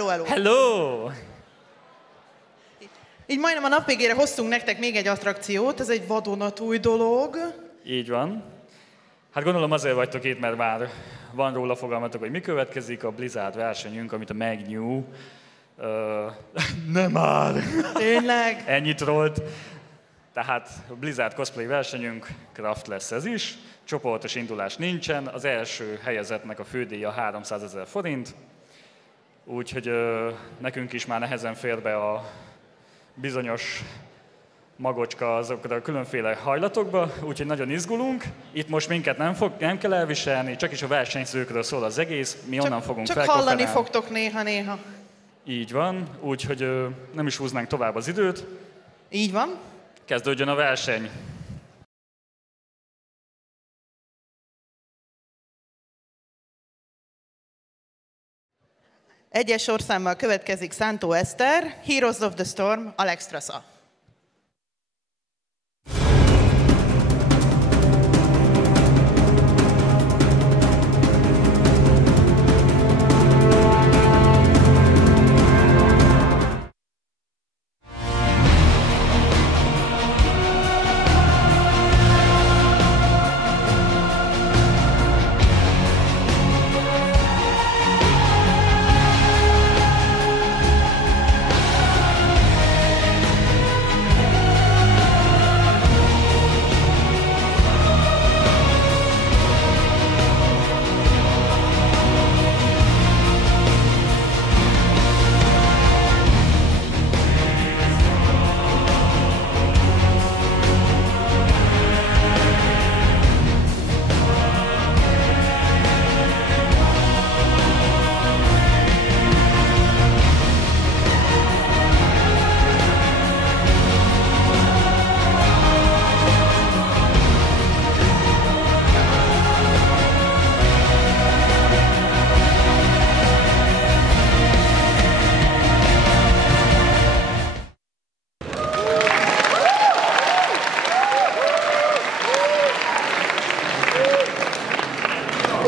hello. Hello! Így majdnem a nap végére hoztunk nektek még egy attrakciót, ez egy vadonatúj dolog. Így van. Hát gondolom azért vagytok itt, mert már van róla fogalmatok, hogy mi következik, a Blizzard versenyünk, amit a Megnew. Nem már! Tényleg? Ennyit rólt. Tehát a Blizzard cosplay versenyünk, craft lesz ez is. Csoportos indulás nincsen, az első helyezettnek a fődíja 300 000 forint. Úgyhogy nekünk is már nehezen fér be a bizonyos magocska azokra a különféle hajlatokba, úgyhogy nagyon izgulunk. Itt most minket nem kell elviselni, csak is a versenyzőkről szól az egész, mi onnan fogunk Csak felkonferálni. hallani fogtok néha-néha. Így van, úgyhogy nem is húznánk tovább az időt. Így van. Kezdődjön a verseny. Egyes sorszámmal következik Szántó Eszter, Heroes of the Storm, Alex Trasa.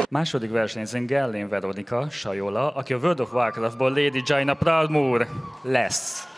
Második versenyzőnk Gellén Veronika Sajola, aki a World of Warcraftból Lady Jaina Proudmoore lesz.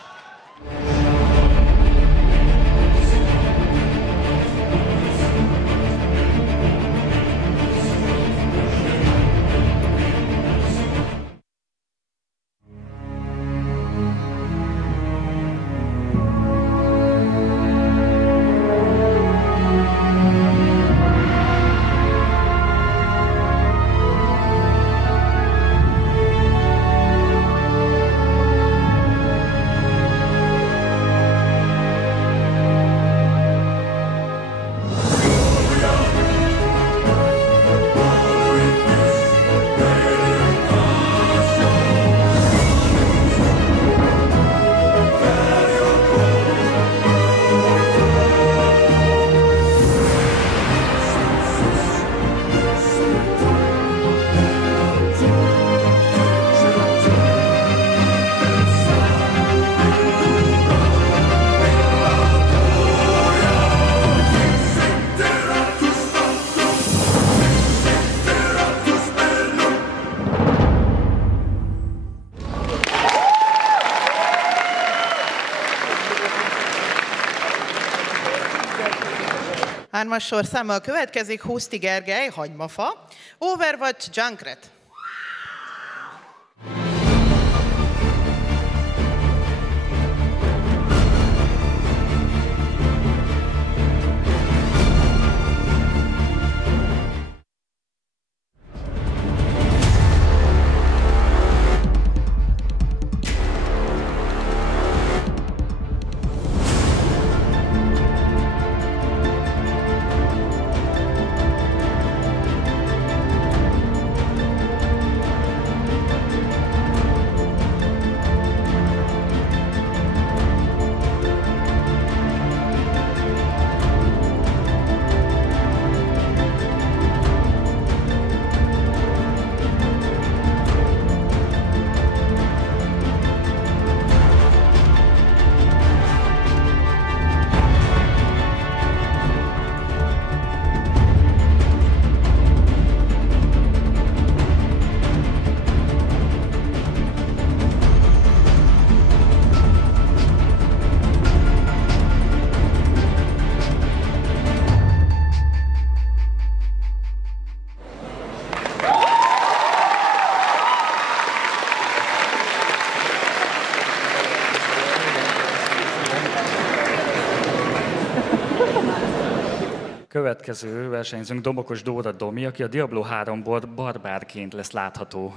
Hármas sorszámmal következik Huszti Gergely, Hagymafa, Overwatch Junkrat. Következő versenyzőnk Domokos Dóra Domi, aki a Diablo 3-ból barbárként lesz látható.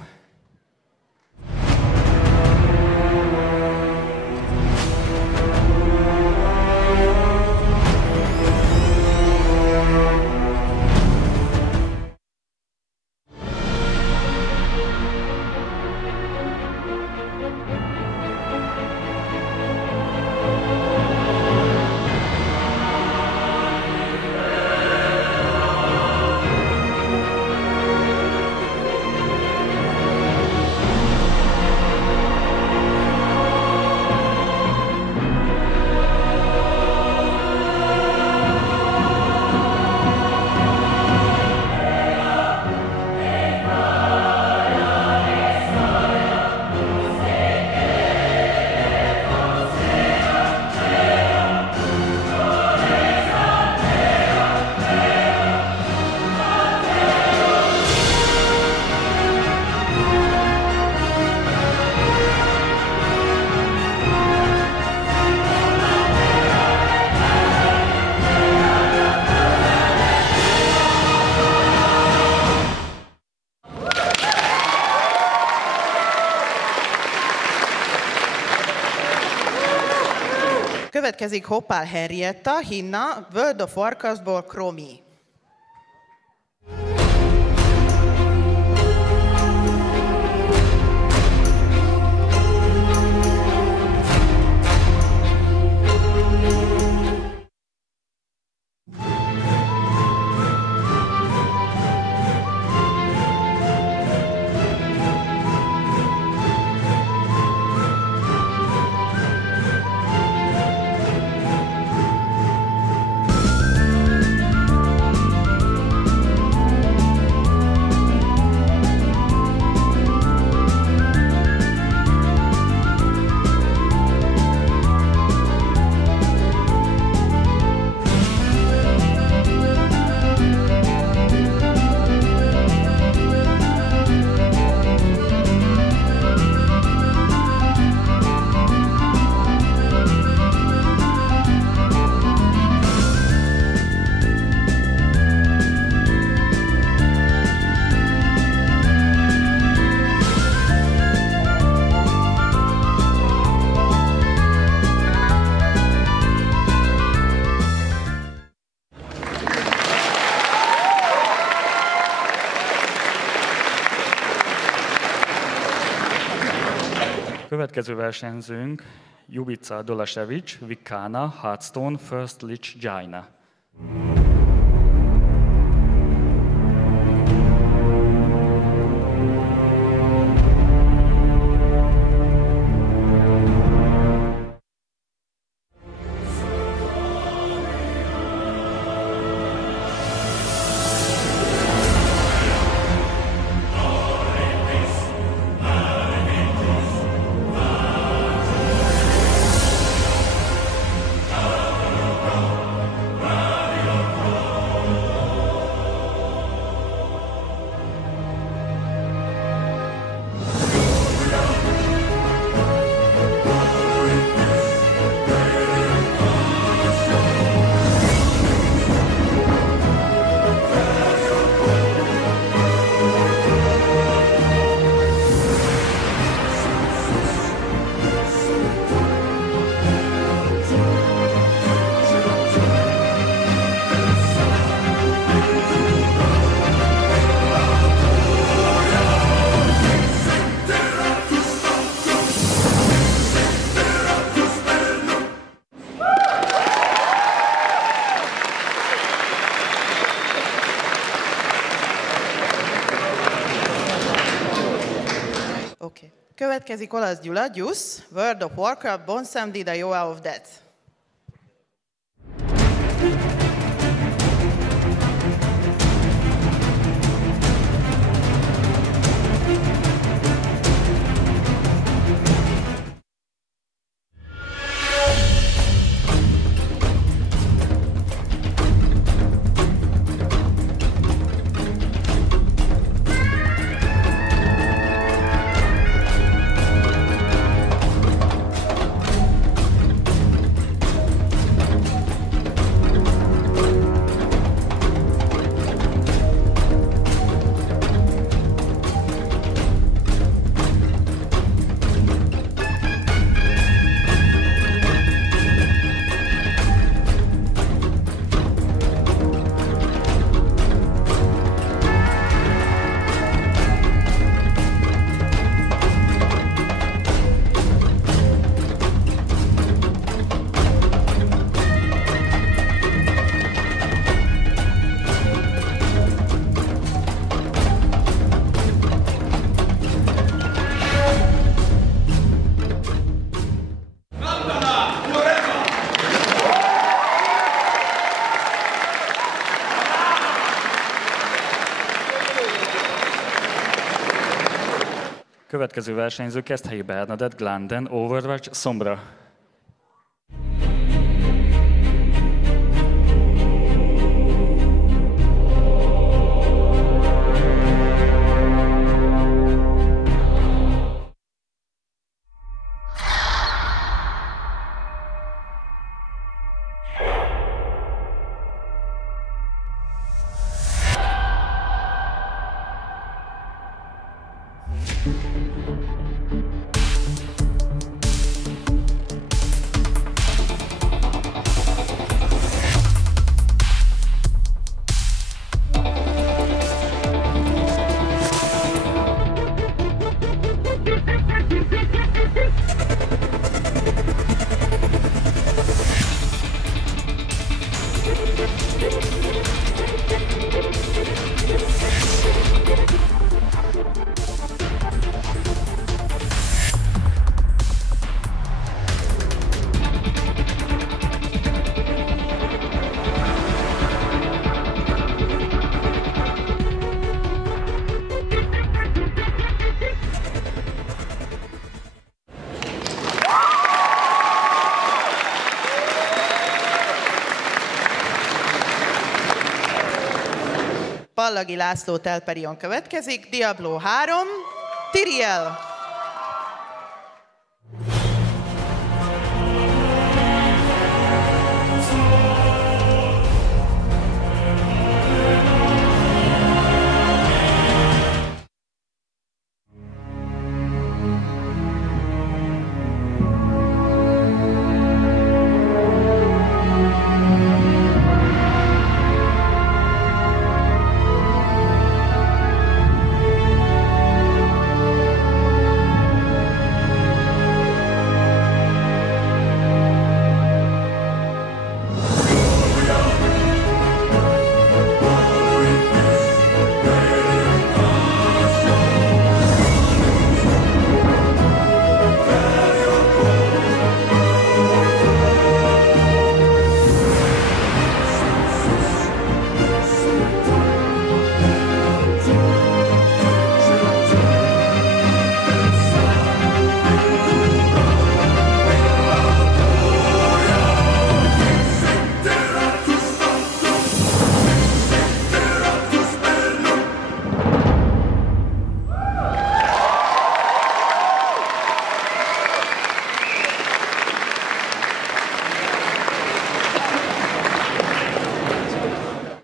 Következik Hoppál Henrietta, Hinna, World of Warcraftból Kromi. Következő versenyzőnk Jubica Dolasevic, Vikana, Hearthstone, First Lich Jaina. Következik Olasz Gyula, Gyusz, World of Warcraft, Bonsam Dida, Joa of Death. Következő versenyző Keszthelyi Bernadett, Glanden, Overwatch, Sombra. Pallagi László Telperion következik, Diablo 3, Tiriel.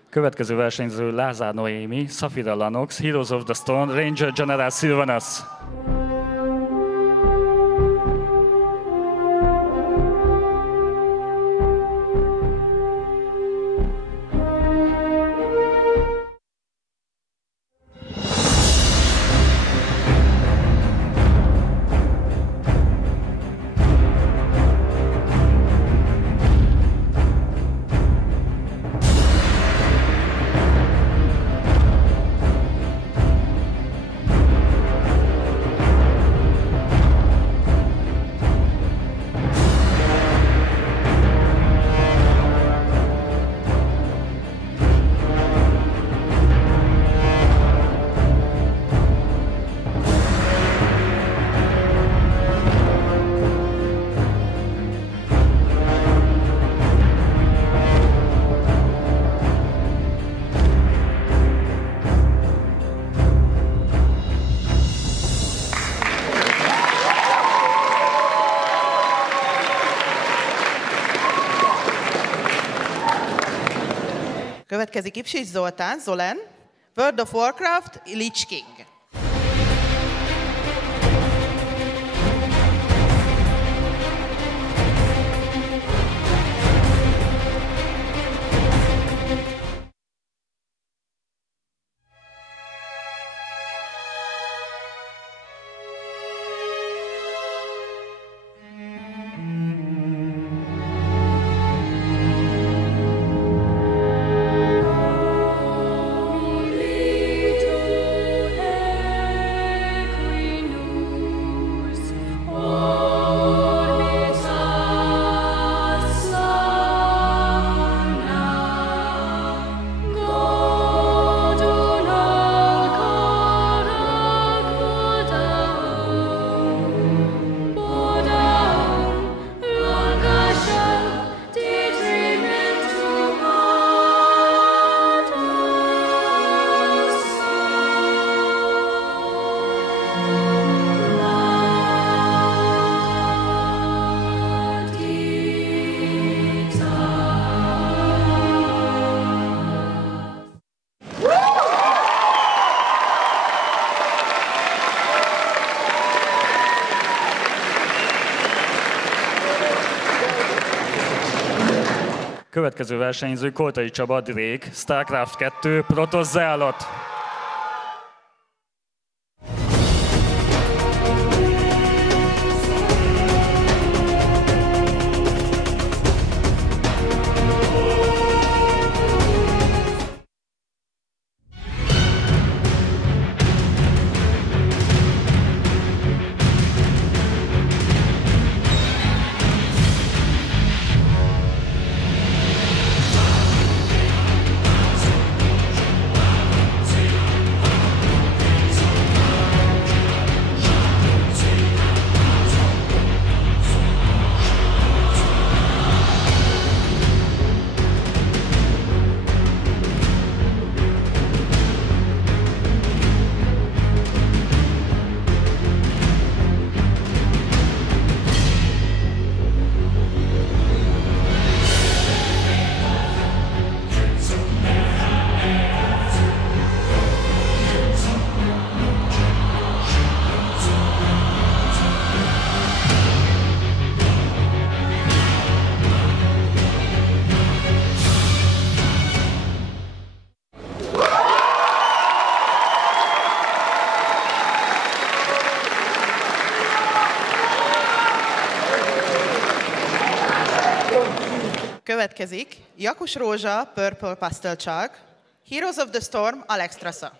Következő versenyző Lázár Noémi, Safira Lanox, Heroes of the Storm, Ranger General Sylvanas. Következik Ipsics Zoltán, Zolen, World of Warcraft, Lich King. Little Következő versenyző Koltai Csaba Drake, StarCraft 2, Protoss Zealot. Következik Jakus Rózsa, Purple Pastel Chalk, Heroes of the Storm, Alex Trasa.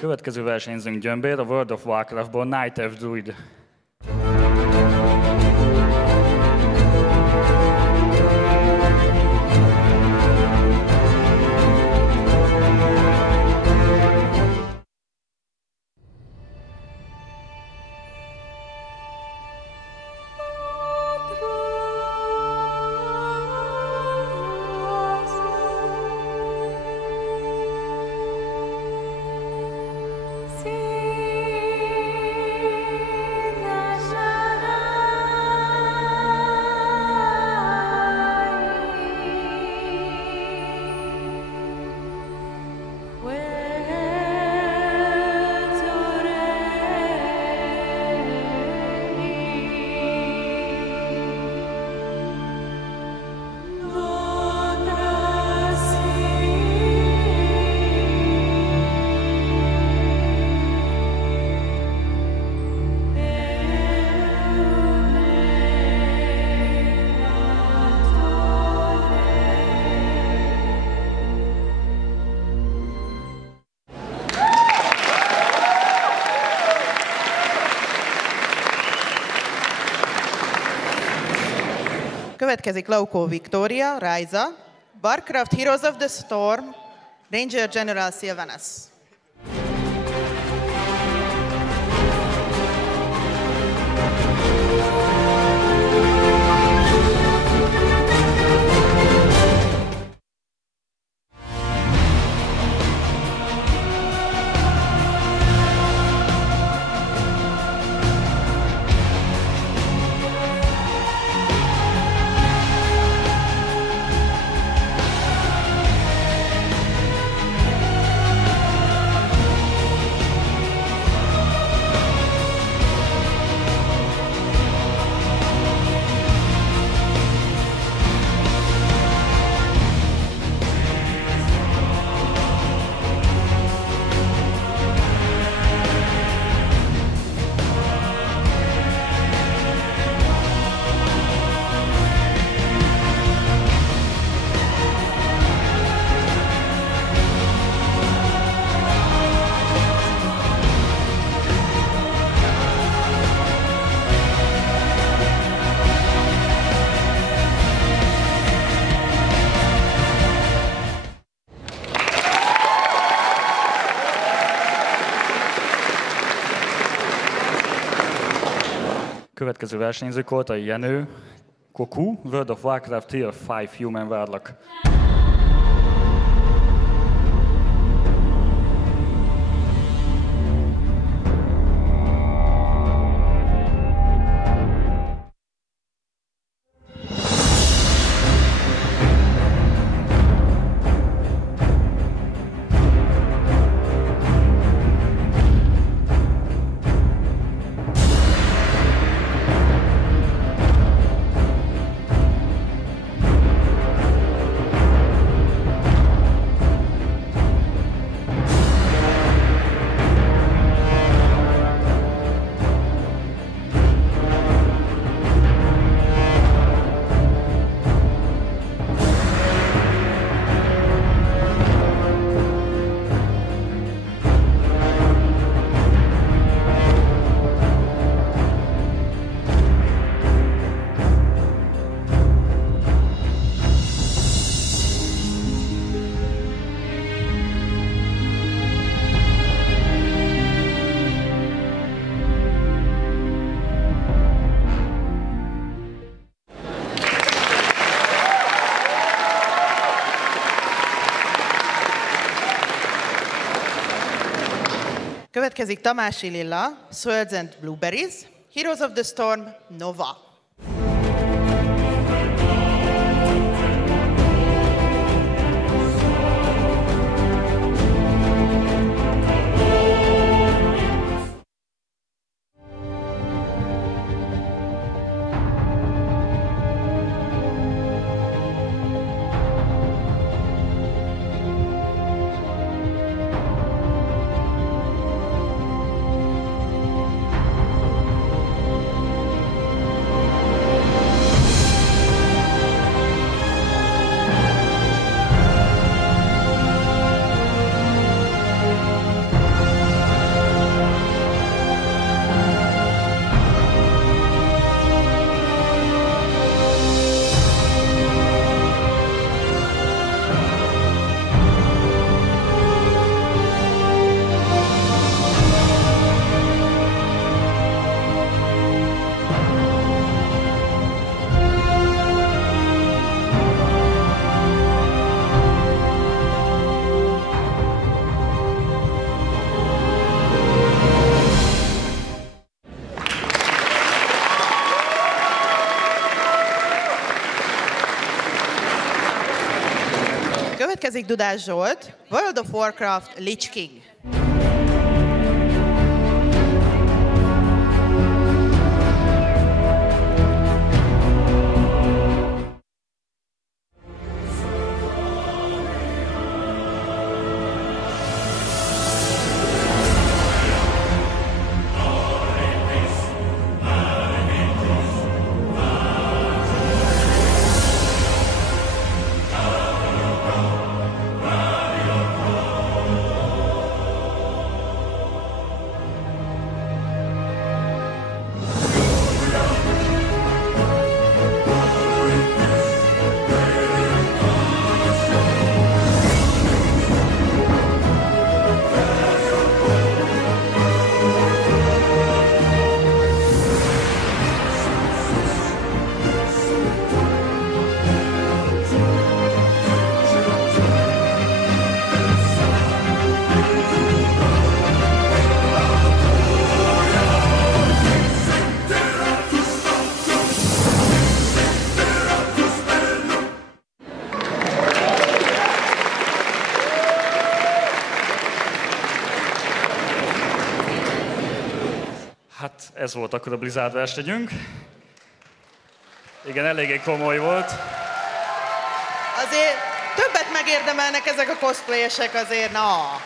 Következő versenyzőnk Gyömbér, a World of Warcraftból Night Elf Druid. Következik Lauko Victoria, Ryza, Warcraft Heroes of the Storm, Ranger General Sylvanas. Következő versenyzők volt a Jenő, Koku, World of Warcraft Tier 5 Human Warlock. Következik Tamási Lilla, Swords and Blueberries, Heroes of the Storm, Nova. Következik Dudás Zsolt, World of Warcraft, Lich King. Hát ez volt akkor a Blizzard versenyünk. Igen, eléggé komoly volt. Azért többet megérdemelnek ezek a cosplayesek azért, na.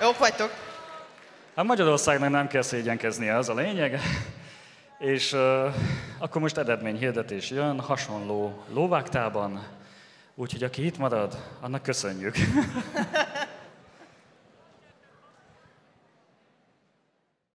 Jók vagytok. Hát Magyarországnak nem kell szégyenkeznie, az a lényeg. És akkor most eredményhirdetés jön, hasonló lóvágtában. Úgyhogy aki itt marad, annak köszönjük.